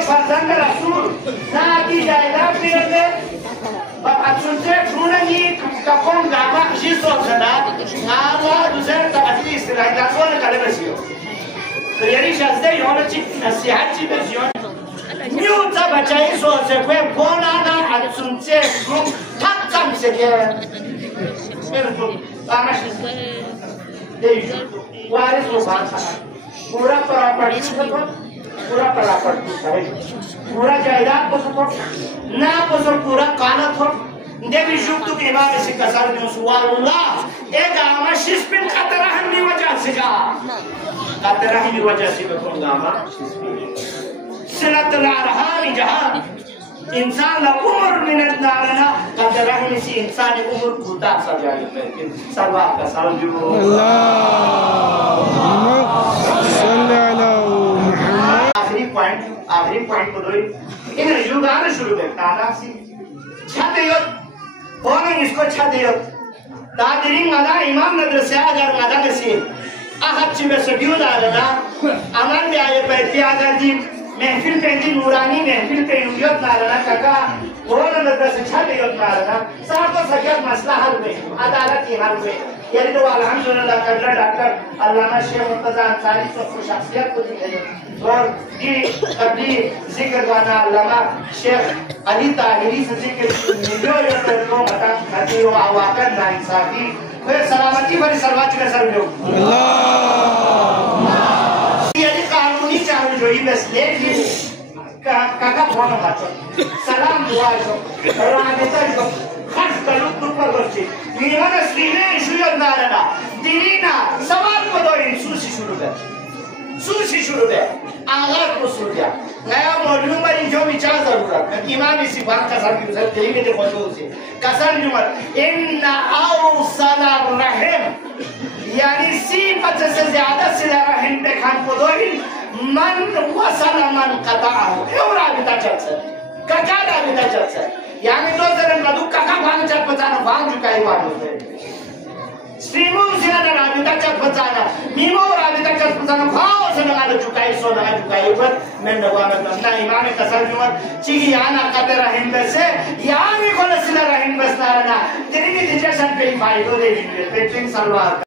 فرزند رسول نادی جایداد میرده و اتونچه چونگی کپون گاما جیسو زنا نالا دوزر تقدی استراحت داشتن کله بسیار. یعنی شازده یونه چی نصیحت چی بسیار. میوتا بچه‌ای سوزه که بونانا اتونچه گم تکم سکه. میرفت. آماش. دیگه. وارث رو باز पूरा प्रॉपर्टी पूरा प्रॉपर्टी पूरा जायदाद को ना को पूरा कानत हो देवी शुभ तो इमाम से कसर में सुवाल्लाह एक आमा शिस्पिन खतरहन की वजह से का खतरहन की वजह से को गामा सनत अलरहाम जहां इंसान ला उम्र मिनत नारना खतरहन से इंसान उम्र खुदा सजाए सलवात का सलाम आखिरी पॉइंट को दो इन युगान शुरू में तानासी छादेयोत बोले इसको छादेयोत तादरिंग मदा इमाम मदरसे अगर मदा कसी आहत चिबे सदियो दालना अमन में आए बैठे अगर दी महफिल पे दी नूरानी महफिल पे युगत नालना काका बोले मदरसे छादेयोत नालना साथ तो सगळ्यात मसला हल में अदालत की हल में यानी तो अल्हम्दुलिल्लाह कबला डॉक्टर अल्लामा शेख मुर्तजा अंसारी को शख्सियत को दिखाई और ये अभी जिक्र वाला अल्लामा शेख अली ताहिरी से जिक्र मिलो ये तो मता खाती हो आवाकर ना इंसाफी फिर सलामती भरी सरवाच का सर लो अल्लाह ये कानूनी चालू जो ही बस ले ली काका फोन मारो सलाम दुआ जो रामेता जो खास तलुक पर बच्चे वीराना स्त्रीने शुरुआत नारना दिलीना सवाल को दो इंसूसी शुरू है आगार को शुरू किया नया मौलूम पर जो विचार जरूरत है इमाम इसी बात का सब यूज़र तेरी में देखो तो उसे कसर जुमर इन्ना औसला रहम यानी सी पच से ज्यादा सिला रहम पे खान को दो मन वसला मन कता हो एवरा बिता चलसे काका बिता चलसे यानी तो जरा मधु काका भांग चल पचाना भांग चुकाई वालों से स्ट्रीमों से ना राबिता चल पचाना मीमो राबिता चल पचाना भाव से ना चुकाई सो ना चुकाई पर मैं नवाब ना इमाम कसर जुमर चीज़ याना कदर रहम से यानी कोल सिला रहम बस ना तेरी की दिशा सन पे फाइल दे दी पेटिंग सलवार